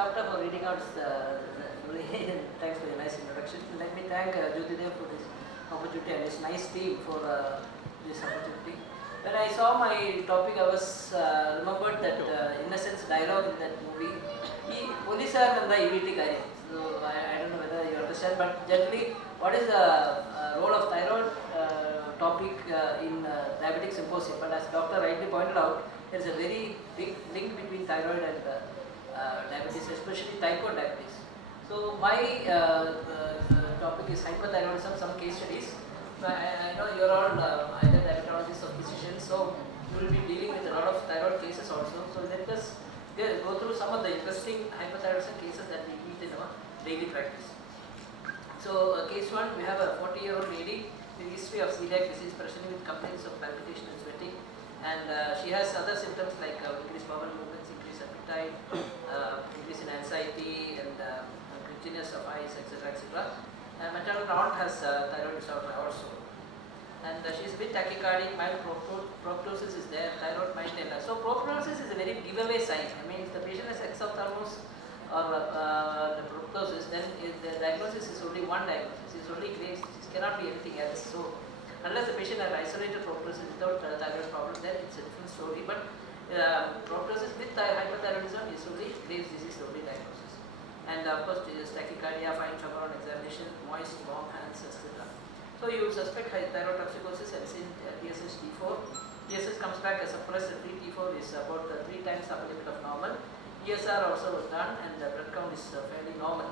Doctor, for reading out thanks for your nice introduction. Let me thank Jyotidev for this opportunity and this nice team for this opportunity. When I saw my topic, I was remembered that Innocence dialogue in that movie. Police are the EVT guy. So I don't know whether you understand, but generally, what is the role of thyroid topic in diabetic symposium? But as Doctor rightly pointed out, there is a very big link between thyroid and diabetes, especially type 1 diabetes. So my topic is hyperthyroidism, some case studies. I know you are all either diabetologists or physicians, so you will be dealing with a lot of thyroid cases also. So let us go through some of the interesting hyperthyroidism cases that we meet in our daily practice. So case 1, we have a 40-year-old lady with history of celiac disease presenting with complaints of palpitation and sweating, and she has other symptoms like increased bowel movements, increased appetite, increase in anxiety, and cringiness of eyes, etc. etc. Maternal aunt has thyroid disorder also, and she is a bit tachycardic, mild proptosis is there, thyroid mild tender. So proptosis is a very giveaway sign. I mean, if the patient has exophthalmos or the proptosis, then the diagnosis is only one diagnosis. It's only Graves' disease. It cannot be anything else. So unless the patient has isolated proptosis without thyroid problem, then it's a different story. But proptosis with hyperthyroidism is only Graves' disease, only diagnosis. And of course, tachycardia, fine tremor on examination, moist, warm hands, etc. So you suspect thyroid toxicosis and seen TSH T4. TSH comes back as suppressed. T4 is about 3 times upper limit of normal. ESR also was done, and the blood count is fairly normal.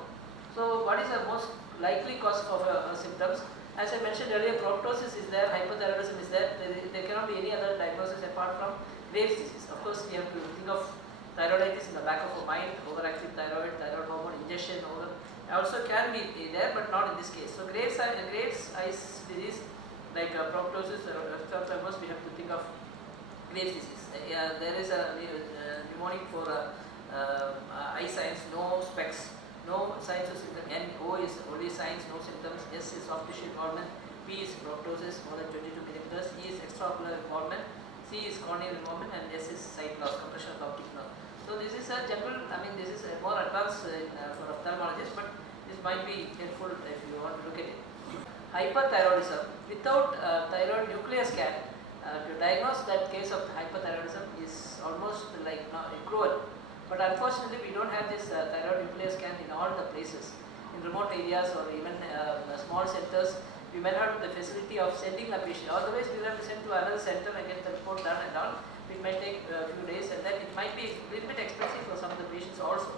So what is the most likely cause of symptoms? As I mentioned earlier, proptosis is there, hyperthyroidism is there. There cannot be any other diagnosis apart from Graves' disease. Of course, we have to think of thyroiditis in the back of our mind, overactive thyroid hormone ingestion, also can be there, but not in this case. So Graves' eyes disease, like proptosis or exophthalmos, we have to think of Graves' disease. There is a mnemonic for eye signs, no specs, no signs of symptoms. N, O is only signs, no symptoms. S is soft tissue involvement. P is proptosis, more than 22 millimeters. E is extraocular involvement. C is corneal involvement, and S is sight loss, compression of the optic nerve. So this is a general, this is a more advanced for ophthalmologists, but this might be helpful if you want to look at it. Hyperthyroidism, without thyroid nuclear scan, to diagnose that case of hyperthyroidism is almost like cruel. But unfortunately, we don't have this thyroid nuclear scan in all the places. In remote areas or even small centers, we may not have the facility of sending the patient. Otherwise, we will have to send to another center and get the report done and all. It might take a few days, and then it might be a little bit expensive for some of the patients also.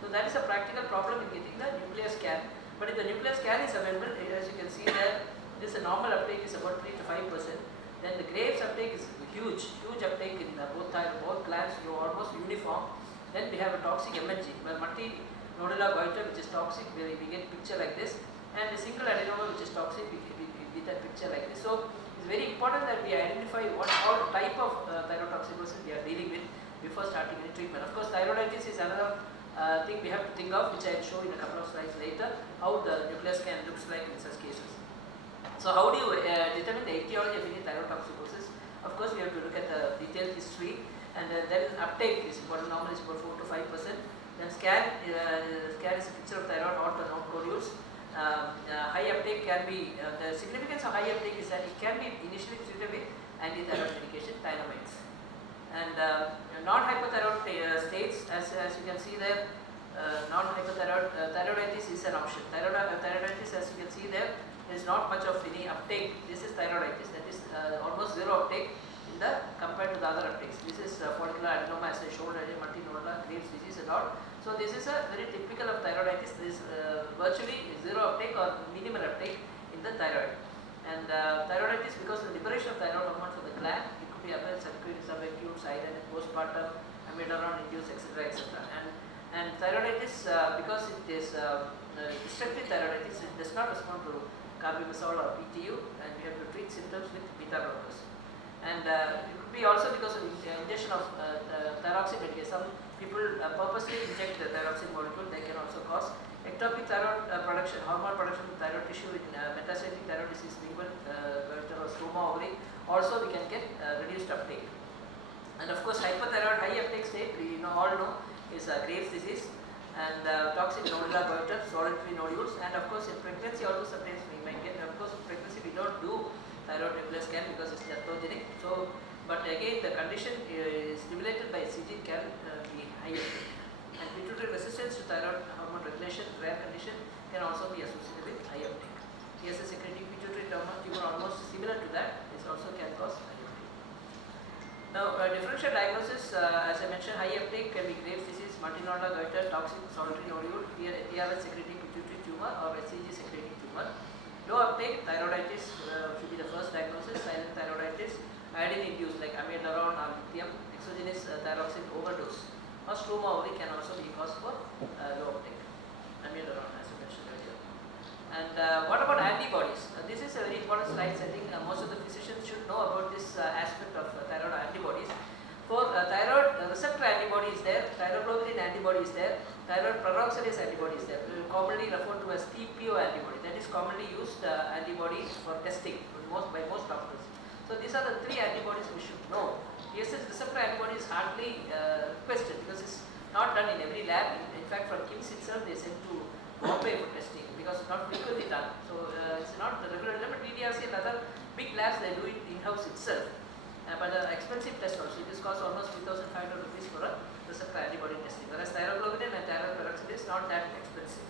So that is a practical problem in getting the nuclear scan. But if the nuclear scan is available, as you can see there, this normal uptake is about 3 to 5%. Then the Graves' uptake is huge uptake in both glands, almost uniform. Then we have a toxic MNG, multinodular goiter, which is toxic, where we get picture like this, and a single adenoma, which is toxic, we get a picture like this. So it's very important that we identify what type of thyroid toxicosis we are dealing with before starting any treatment. Of course, thyroiditis is another thing we have to think of, which I will show in a couple of slides later, how the nuclear scan looks like in such cases. So how do you determine the etiology of any thyroid toxicosis? Of course, we have to look at the detailed history, and then uptake is important. Normal is about 4 to 5%. Then scan is a picture of thyroid hot or not nodules. High uptake can be, the significance of high uptake is that it can be initially treated with anti-thyroid medication, dynamics. And non-hypothyroid states, as you can see there, non-hypothyroid thyroiditis is an option. Thyroiditis, as you can see there is not much of any uptake. This is thyroiditis, that is almost zero uptake in compared to the other uptakes. This is follicular adenoma, as I showed earlier, multinodular, Graves' disease and all. So this is a very typical of thyroiditis. This is virtually zero uptake or minimal uptake in the thyroid. And thyroiditis, because of the liberation of thyroid hormone from the gland, it could be acute, subacute, silent, postpartum, amiodarone induced, etc. etc. And thyroiditis, because it is destructive thyroiditis, it does not respond to carbimazole or PTU, and we have to treat symptoms with beta blockers. And it could be also because of injection of thyroxine medication. Some people purposely inject the thyroxine molecule, they can also cause ectopic thyroid production, hormone production of thyroid tissue in metastatic thyroid disease, liver, goiter or stroma ovary. Also we can get reduced uptake. And of course hyperthyroid high uptake state, we all know, is Graves' disease. toxic nodular goiter, solitary nodules, and of course in pregnancy also sometimes we might get. Of course in pregnancy we don't do thyroid regular scan because it's teratogenic. So, but again the condition stimulated by CG can be high. And pituitary resistance to thyroid hormone regulation, rare condition, can also be associated with high uptake. TSH secreting pituitary tumor almost similar to that. This also can cause high uptake. Now, differential diagnosis, as I mentioned, high uptake can be Graves' disease, multinodular goiter, toxic solitary nodule, TRS secreting pituitary tumor, or SCG secreting tumor. Low uptake, thyroiditis should be the first diagnosis. Silent thyroiditis, iodine induced like amiodarone or lithium, exogenous thyroxine overdose, or struma ovary can also be cause for low uptake. Amiodarone, as I mentioned earlier. And what about antibodies? This is a very important slide. I think most of the physicians should know about this aspect of thyroid antibodies. For thyroid receptor antibody is there, thyroglobulin antibody is there, thyroid peroxidase antibody is there, commonly referred to as TPO antibody. That is commonly used antibody for testing by most doctors. So these are the three antibodies we should know. TSH receptor antibody is hardly requested because it's not done in every lab. In fact, from KIMS itself they send to Bombay for testing because it's not frequently done. So it's not the regular done, but DDRC and other big labs they do it in-house itself. But the expensive test also, it is cost almost 3,500 rupees for a receptor antibody testing. Whereas thyroglobulin and thyroid peroxidase is not that expensive.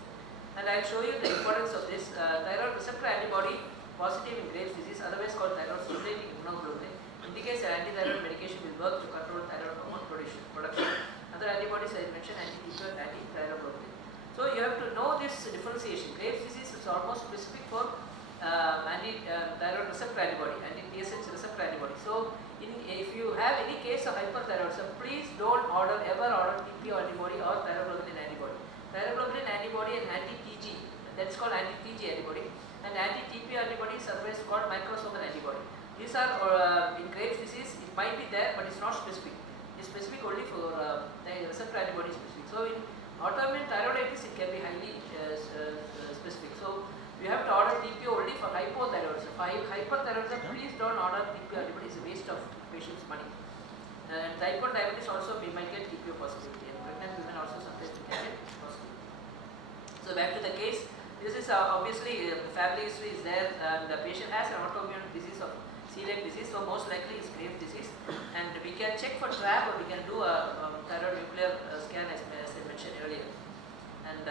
And I will show you the importance of this thyroid receptor antibody positive in Graves' disease, otherwise called thyroid stimulating immunoglobulin, indicates that anti-thyroid medication will work to control thyroid hormone production. Other antibodies I mentioned anti-TPO and anti-thyroglobulin. So you have to know this differentiation. Graves' disease is almost specific for anti-thyroid receptor antibody, anti-TSH receptor antibody. So if you have any case of hyperthyroidism, please don't ever order TPO antibody or thyroglobulin antibody. Thyroglobulin antibody and anti-TG, that's called anti-TG antibody, and anti-TPO antibody is otherwise called microsomal antibody. These are in Graves' disease, it might be there, but it's not specific. It's specific only for the receptor antibody specific. So in autoimmune thyroiditis, it can be highly specific. So you have to order TPO only for hypothyroidism. For hyperthyroidism, please don't order TPO antibody. It's a waste of patient's money. And type 1 diabetes also we might get TPO positivity, and pregnant women also sometimes we can get positivity. So back to the case. This is obviously the family history is there, and the patient has an autoimmune disease of celiac disease, so most likely is Graves' disease. And we can check for TRAB, or we can do a thyroid nuclear scan as I mentioned earlier. And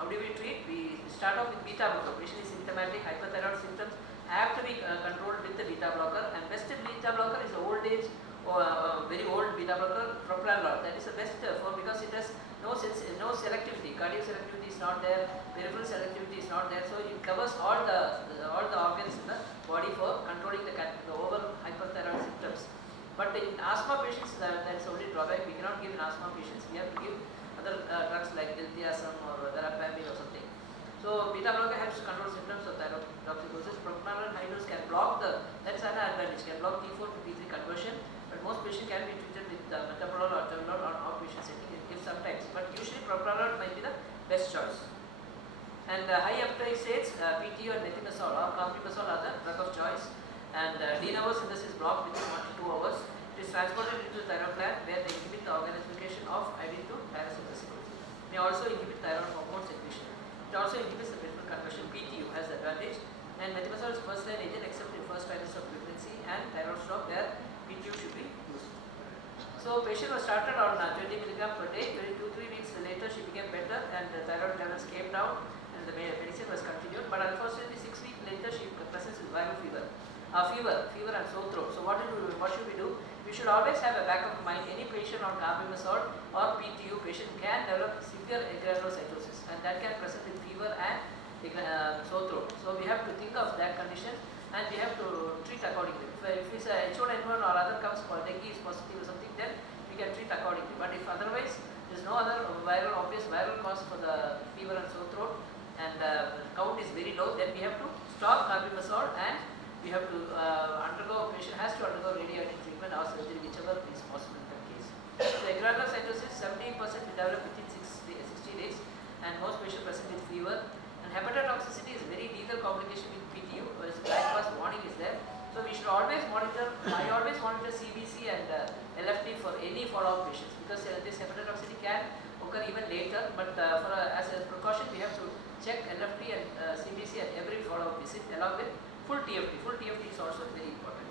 how do we treat? We start off with beta blocker. Patient is symptomatic, hyperthyroid symptoms have to be controlled with the beta blocker. And best beta blocker is old age or very old beta blocker, propranolol. That is the best form because it has no selectivity. Cardiac selectivity is not there. Peripheral selectivity is not there. So it covers all the organs in the body for controlling the over hyperthyroid symptoms. But in asthma patients, that is only drawback. We cannot give in asthma patients. We have to give other drugs like diltiazem or verapamil or something. So beta blocker helps to control symptoms of thyroid toxicosis. Propranolol high dose can block that's an advantage, can block T4 to T3 conversion. But most patients can be treated with metoprolol or atenolol on outpatient setting. It gives sometimes, but usually propranolol might be the best choice. And high uptake states PTO and methimazole or carfentanil are the drug of choice. And de novo synthesis blocked within 1 to 2 hours. It is transported into the thyroid gland where they inhibit the organization of iodine to tyrosine. May also inhibit thyroid hormone secretion. It also inhibits the peripheral conversion. PTU has the advantage. And methimazole is first line agent except in first trimester of pregnancy and thyroid stroke where PTU should be used. So patient was started on 20 mg per day. 2-3 weeks later she became better and the thyroid levels came down and the medicine was continued. But unfortunately 6 weeks later she presents with viral fever. Fever and sore throat. So what should we do? We should always have a back of mind. Any patient on carfentanil or PTU patient can develop severe granulocytosis, and that can present with fever and sore throat. So we have to think of that condition and we have to treat accordingly. If it's a H1N1 or other comes for dengue is positive or something, then we can treat accordingly. But if otherwise there is no other obvious viral cause for the fever and sore throat and count is very low, then we have to stop carfentanil and we have to patient has to undergo radioactive treatment or surgery, whichever is possible in that case. So granulocytosis, 70% will develop within 60 days, and most patients present with fever. And hepatotoxicity is very lethal complication with PTU, whereas black box warning is there. So we should always monitor. I always monitor CBC and LFT for any follow-up patients because this hepatotoxicity can occur even later. But as a check LFT and CBC at every follow-up visit along with full TFT. Full TFT is also very important.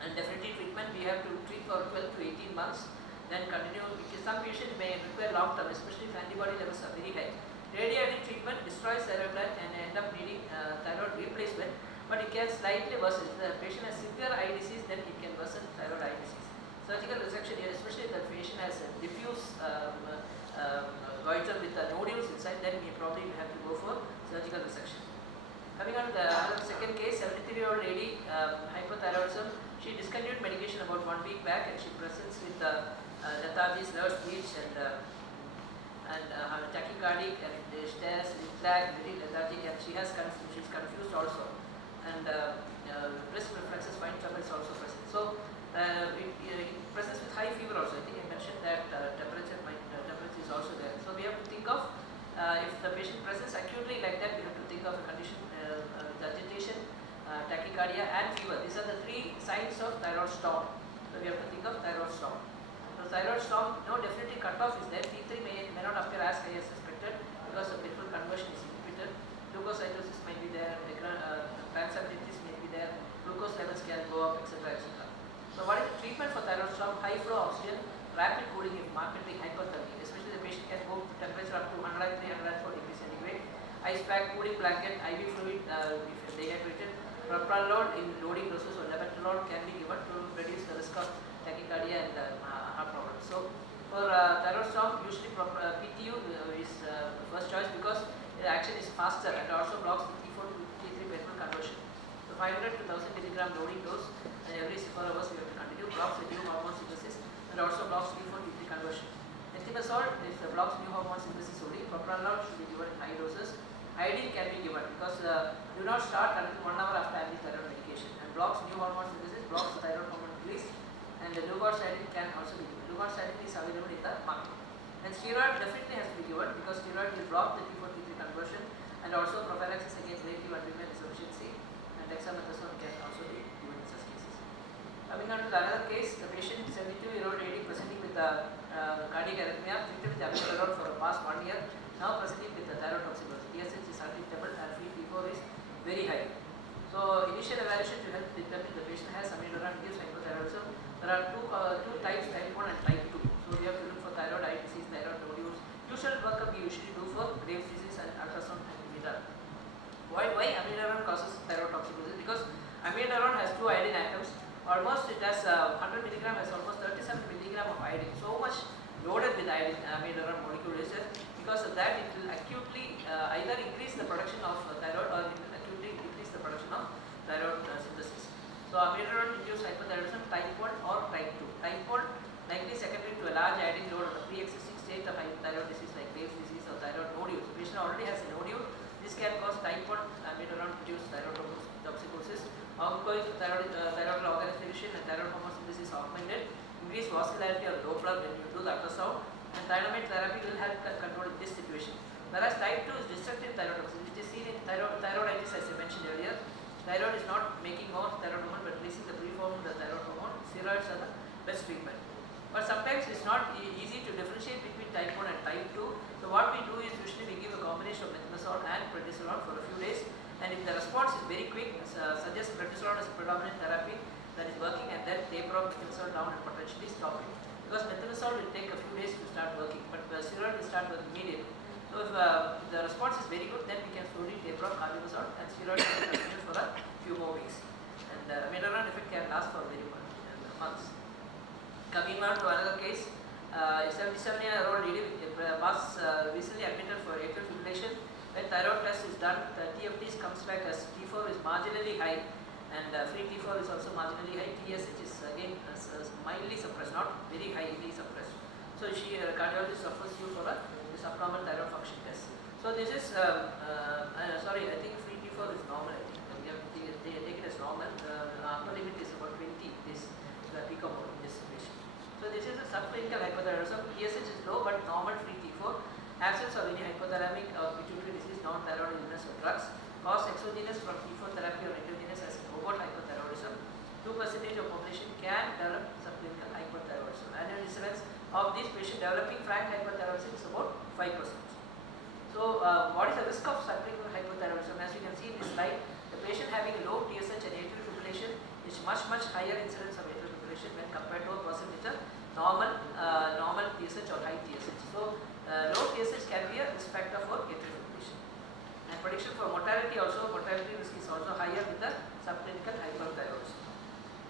And definitely treatment we have to treat for 12 to 18 months, then continue, because some patients may require long term, especially if antibody levels are very high. Radiation treatment destroys thyroid gland and end up needing thyroid replacement, but it can slightly worsen. If the patient has severe eye disease, then it can worsen thyroid eye disease. Surgical resection here, especially if the patient has a diffuse goiter with the nodules inside, then we probably have to go for surgical resection. Coming on to the second case, 73-year-old lady, hypothyroidism. She discontinued medication about 1 week back, and she presents with lethargy, slurred speech, and tachycardic, and stares, lag, very lethargic, and she is confused also, and wrist reflexes, fine trouble is also present. So it presents with high fever also. I think I mentioned that temperature is also there. So we have to think of if the patient presents acutely like that, we have to think of a condition with agitation, tachycardia, and fever. These are the 3 signs of thyroid storm. So we have to think of thyroid storm. So thyroid storm, no, definitely cutoff is there. T3 may not appear as high as suspected because of different conversion is inhibited. Leukocytosis may be there, transaminases may be there, glucose levels can go up, etc. etc. So what is the treatment for thyroid storm? High flow oxygen, rapid cooling if markedly hyperthermic, especially the patient can go temperature up to 103, 104 degrees centigrade. Ice pack, cooling blanket, IV fluid if dehydrated. Propranolol in loading doses or labetalol can be given to reduce the risk of tachycardia and heart problems. So for thyroid storm, usually PTU is first choice because the action is faster and also blocks the T4 to T3 peripheral conversion. So 500 to 1000 milligram loading dose, and every 4 hours we have to continue, blocks the new hormone synthesis and also blocks T4 T3 conversion. Methimazole is blocks new hormone synthesis only. Propranolol should be given in high doses. Iodine can be given because do not start until 1 hour after antithyroid medication, and blocks new hormone synthesis, blocks the thyroid hormone release, and the leukocytin can also be given. Leukocytin is available in the market. And steroid definitely has to be given because steroid will block the T4 T3 conversion, and also prophylaxis against relative adrenal insufficiency, and dexamethasone can also be given in such cases. Coming on to the another case, the patient 72-year-old lady presenting with cardiac arrhythmia, treated with amiodarone for the past 1 year, now presenting with the thyroid toxicosis. TSH is undetectable and free T4 is very high. So initial evaluation to help determine the patient has amiodarone-induced hypothyroidism. There are two types, type 1 and type 2. So we have to look for thyroid eye disease, thyroid nodules. Usual workup we usually do for Graves' disease and ultrasound and midterm. Why amiodarone causes thyroid toxicosis? Because amiodarone has 2 iodine atoms. Almost it has 100 milligram has almost 37 milligram of iodine. So much loaded with iodine amiodarone molecule is there. Because of that, it will acutely either increase the production of thyroid or it will acutely decrease the production of thyroid synthesis. So amiodarone-induced hypothyroidism type 1 or type 2. Type 1 likely secondary to a large iodine load of the pre-existing state of hypothyroid disease like Graves' disease or thyroid nodules. The patient already has a nodule. This can cause type 1 amiodarone-induced thyroid toxicosis. Ongoing thyroid organization and thyroid hormone synthesis augmented. Increased vascularity or Doppler when you do the ultrasound. And thymidine therapy will help control this situation. Whereas type 2 is destructive thyroid toxicity, which is seen in thyroiditis as I mentioned earlier. Thyroid is not making more thyroid hormone but releasing the preformed thyroid hormone. Steroids are the best treatment. But sometimes it's not easy to differentiate between type 1 and type 2. So what we do is usually we give a combination of methimazole and prednisolone for a few days. And if the response is very quick, suggest prednisolone as a predominant therapy that is working, and then taper off methimazole down and potentially stop it. Because methimazole will take a few days to start working, but steroid will start working immediately. So if the response is very good, then we can slowly taper off carbimazole, and steroid can continue for a few more weeks. And amiodarone effect can last for very months. Coming on to another case, a 77-year-old lady was recently admitted for atrial fibrillation. When thyroid test is done, the TFT comes back as T4 is marginally high, and free T4 is also marginally high. TSH is again mildly suppressed, not very highly suppressed. So cardiologist offers you for this abnormal thyroid function test. So this is sorry, I think free T4 is normal. I think we have to take it as normal. The upper limit is about 20. This the peak of in this situation. So this is a subclinical hypothyroidism. TSH is low but normal free T4. Absence of any hypothalamic or pituitary disease, non-thyroid illness or drugs. Cause exogenous from T4 therapy or endogenous as overt hypothyroidism. 2% of population can develop subclinical hypothyroidism. Annual incidence of these patients developing frank hypothyroidism is about 5%. So So what is the risk of subclinical hypothyroidism? As you can see in this slide, the patient having low TSH and atrial fibrillation is much higher incidence of atrial fibrillation when compared to a person with a normal TSH or high TSH. So low TSH can be a risk factor for atrial fibrillation. And prediction for mortality risk is also higher with the subclinical hyperthyroidism.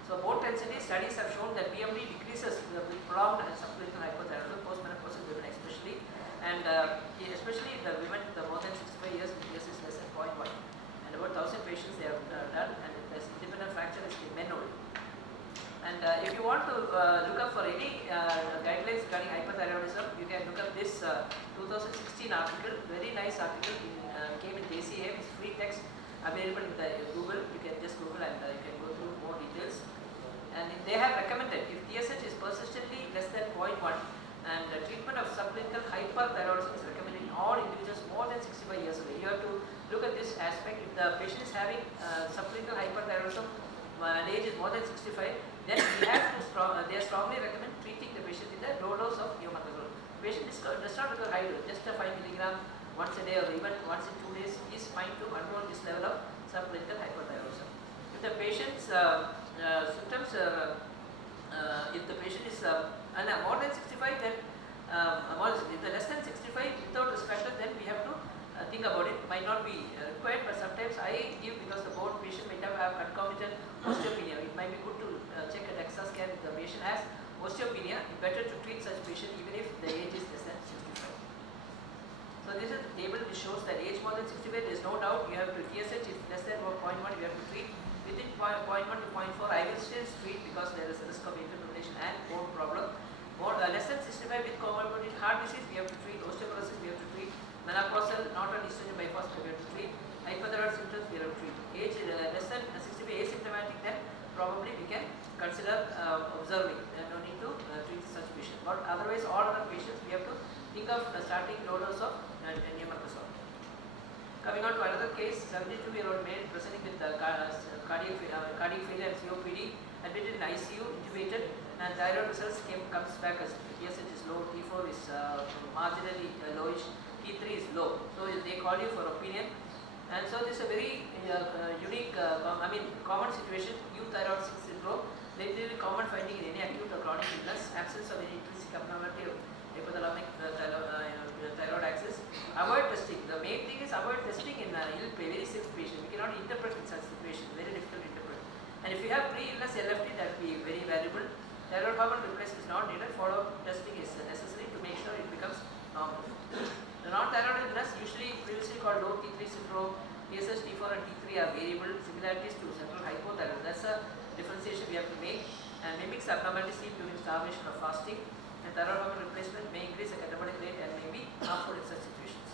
So both studies have shown that BMD decreases with prolonged subclinical hypothyroidism, postmenopausal women especially, and especially the women with more than 65 years with TSH less than 0.1. And about 1,000 patients they have done, and the independent fracture is in men only. And if you want to look up for any guidelines regarding hyperthyroidism, you can look up this 2016 article, very nice article, came in JCA, it's free text available in the Google. You can just Google and you can go through more details. And they have recommended if TSH is persistently less than 0.1, and the treatment of subclinical hyperthyroidism is recommended in all individuals more than 65 years old. You have to look at this aspect. If the patient is having subclinical hyperthyroidism and age is more than 65, then they strongly recommend treating the patient with a low dose of neomercazole. The patient does not require high dose, just a 5 mg once a day or even once in 2 days is fine to control this level of subclinical hyperthyroidism. If the patient's symptoms, if the patient is more than 65, then if the less than 65 without risk factor, then we have to think about it. Might not be required, but sometimes I give because the board patient might have concomitant osteopenia. It might be good to check a DEXA scan if the patient has osteopenia. It's better to treat such patient even if the age is less than 65. So this is the table which shows that age more than 65, there is no doubt you have to TSH is less than 0.1, you have to treat. Within 0.1 to 0.4, I will still treat because there is a risk of atrial fibrillation and bone problem. Less than 65 with comorbid heart disease, we have to treat. Osteoporosis, we have to treat. Menopausal, not on estrogen bypass, we have to treat. Hypothyroid symptoms, we have to treat. Age less than 65 asymptomatic, then probably we can consider observing. No need to treat such patients. But otherwise, all other patients, we have to think of starting low dose of neomercazole. Coming on to another case, 72-year-old male presenting with cardiac failure and COPD, admitted in ICU, intubated, and thyroid results comes back as TSH is low, T4 is marginally lowish, T3 is low. So they call you for opinion. And so this is a very unique, common situation, euthyroid syndrome. Relatively common finding in any acute or chronic illness, absence of any intrinsic abnormality of hypothalamic thyroid axis. Avoid testing. The main thing is avoid testing in very sick patient. We cannot interpret in such situation. Very difficult to interpret. And if you have pre-illness LFT, that will be very valuable. Thyroid hormone replacement is not needed. Follow-up testing is necessary to make sure it becomes normal. The non-thyroid illness, usually previously called low T3 syndrome, TSH, T4 and T3 are variable similarities to central hypothyroidism. That's a differentiation we have to make. And mimics abnormality seen during starvation or fasting. And thyroid hormone replacement may increase the catabolic rate and may be harmful in such situations.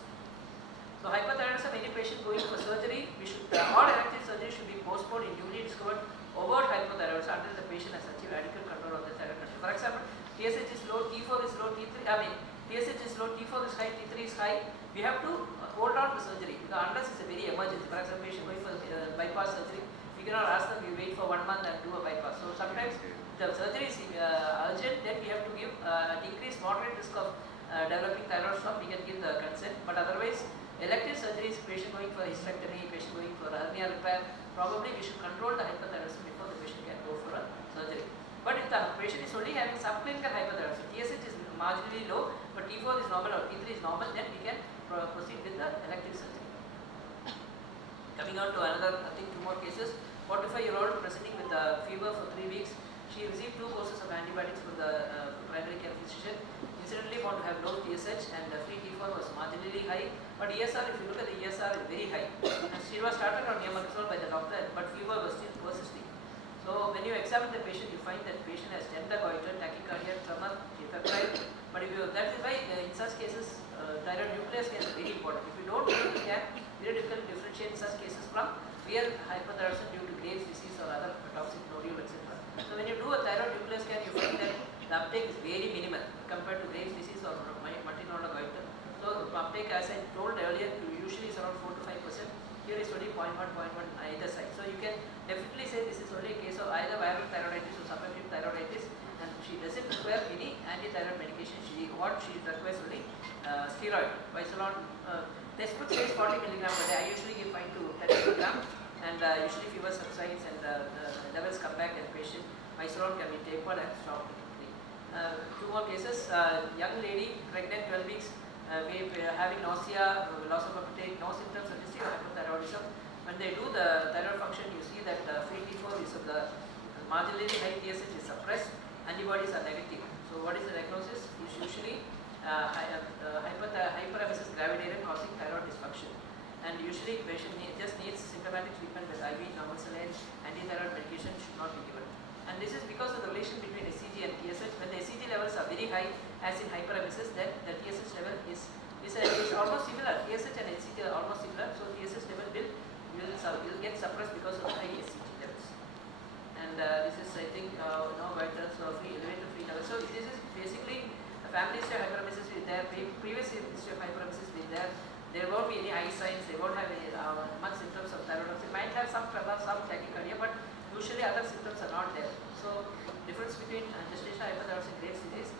So hyperthyroidism, any patient going for surgery, all elective surgery should be postponed in newly discovered overt hypothyroidism until the patient has achieved adequate control of the thyroid condition. For example, TSH is low, T4 is low, TSH is low, T4 is high, T3 is high. We have to hold on to surgery because unless it's a very emergency. For example, patient going for bypass surgery, we cannot ask them, we wait for 1 month and do a bypass. So sometimes the surgery is urgent, then we have to give decreased moderate risk of developing thyroid storm, we can give the consent. But otherwise, elective surgeries, patient going for hysterectomy, patient going for hernia repair, probably we should control the hypothyroidism before the patient can go for a surgery. But if the patient is only having subclinical hypothyroidism, TSH is marginally low, but T4 is normal or T3 is normal, then we can proceed with the elective surgery. Coming on to another, I think 2 more cases. 45-year-old presenting with fever for 3 weeks. She received 2 courses of antibiotics from the primary care physician. Incidentally found to have low TSH and free T4 was marginally high, but ESR, if you look at the ESR, is very high. And she was started on neomercazole by the doctor, but fever was still persisting. So when you examine the patient, you find that patient has tender goiter, tachycardia, tremor, febrile. But if you, that is why in such cases, thyroid nuclear scan is very important. If you don't do the scan, very difficult to differentiate in such cases from real hyperthyroidism due to Graves' disease or other toxic nodule, etc. So when you do a thyroid nuclear scan, you find that the uptake is very minimal compared to Graves' disease or multinodular goiter. So uptake, as I told earlier, usually is around 4 to 5%. Here is only 0.1, 0.1 either side. So you can definitely say this is only a case of either viral thyroiditis or subacute thyroiditis, and she doesn't require any anti-thyroid medication. What she requires only steroid, Visolon, Textbook says 40 milligram per day. I usually give 5 to 10 milligram, and usually fever subsides and the levels come back and patient Isolone can be tapered and stopped quickly. Two more cases. Young lady, pregnant, 12 weeks, having nausea, loss of appetite, no symptoms of history of hyperthyroidism. When they do the thyroid function, you see that free T4 is of the marginally high TSH is suppressed, antibodies are negative. So what is the diagnosis? It's usually hyperemesis gravidarum causing thyroid dysfunction. And usually patient just needs symptomatic treatment with IV normal saline, antithyroid medication should not be given. And this is because of the relation between SCG and TSH. When the SCG levels are very high, as in hyperemesis, then the TSH level is almost similar. TSH and SCG are almost similar, so TSH level will get suppressed because of high SCG levels. And this is, I think, now by terms of elevated free level. So this is basically the family history of hyperemesis with their previous history of hyperemesis with their. There won't be any eye signs. They won't have any much symptoms of thyroidosis. Might have some trouble, some tachycardia, but usually other symptoms are not there. So difference between gestational hyperthyroidism and Graves' disease.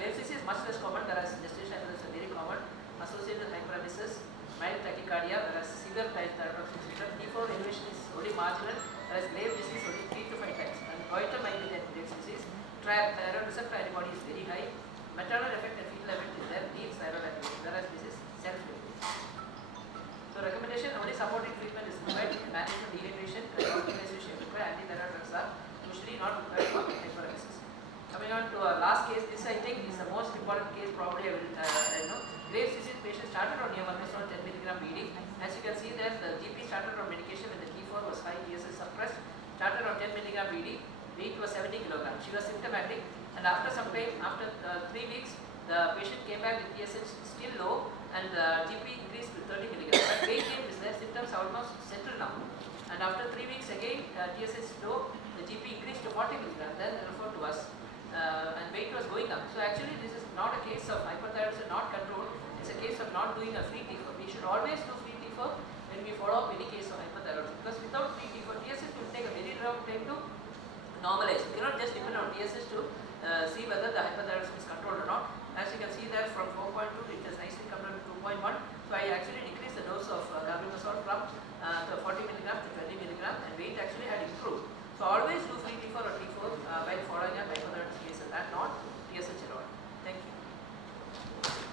Graves' disease is much less common, whereas gestational hyperthyroidism is very common, associated with hyperemesis, mild tachycardia, whereas severe thyroidosis symptom. T4 elevation is only marginal, whereas Graves' disease only 3 to 5 times. And goiter might be there in Graves' disease. Thyroid receptor antibody is very high. Maternal effect and fetal effect is there, needs thyroid antibody, whereas this is self-limiting. So recommendation, only supporting treatment is required. Management dehydration and hospitalization required. Antithyroid drugs are usually not required for hyperemesis. Coming on to our last case, this I think is the most important case probably I will know. Graves' disease patient started on neomercazole 10 milligram BD. As you can see there, the GP started on medication when the T4 was high, TSH suppressed, started on 10 milligram BD, weight was 70 kilograms. She was symptomatic, and after some time, after 3 weeks, the patient came back with TSH still low, and the GP increased to 30 milligrams. But weight gain is there, symptoms almost settled now. And after 3 weeks again, TSH low, the GP increased to 40 milligrams, then referred to us, and weight was going up. So actually this is not a case of hyperthyroidism not controlled, it's a case of not doing a free T4. We should always do free T4 when we follow up any case of hyperthyroidism, because without free T4, TSH will take a very long time to normalize. You cannot just depend on TSH to see whether the hyperthyroidism is controlled or not. As you can see there, from 4.2 it has nicely come down to 2.1. So I actually decreased the dose of carbamazepine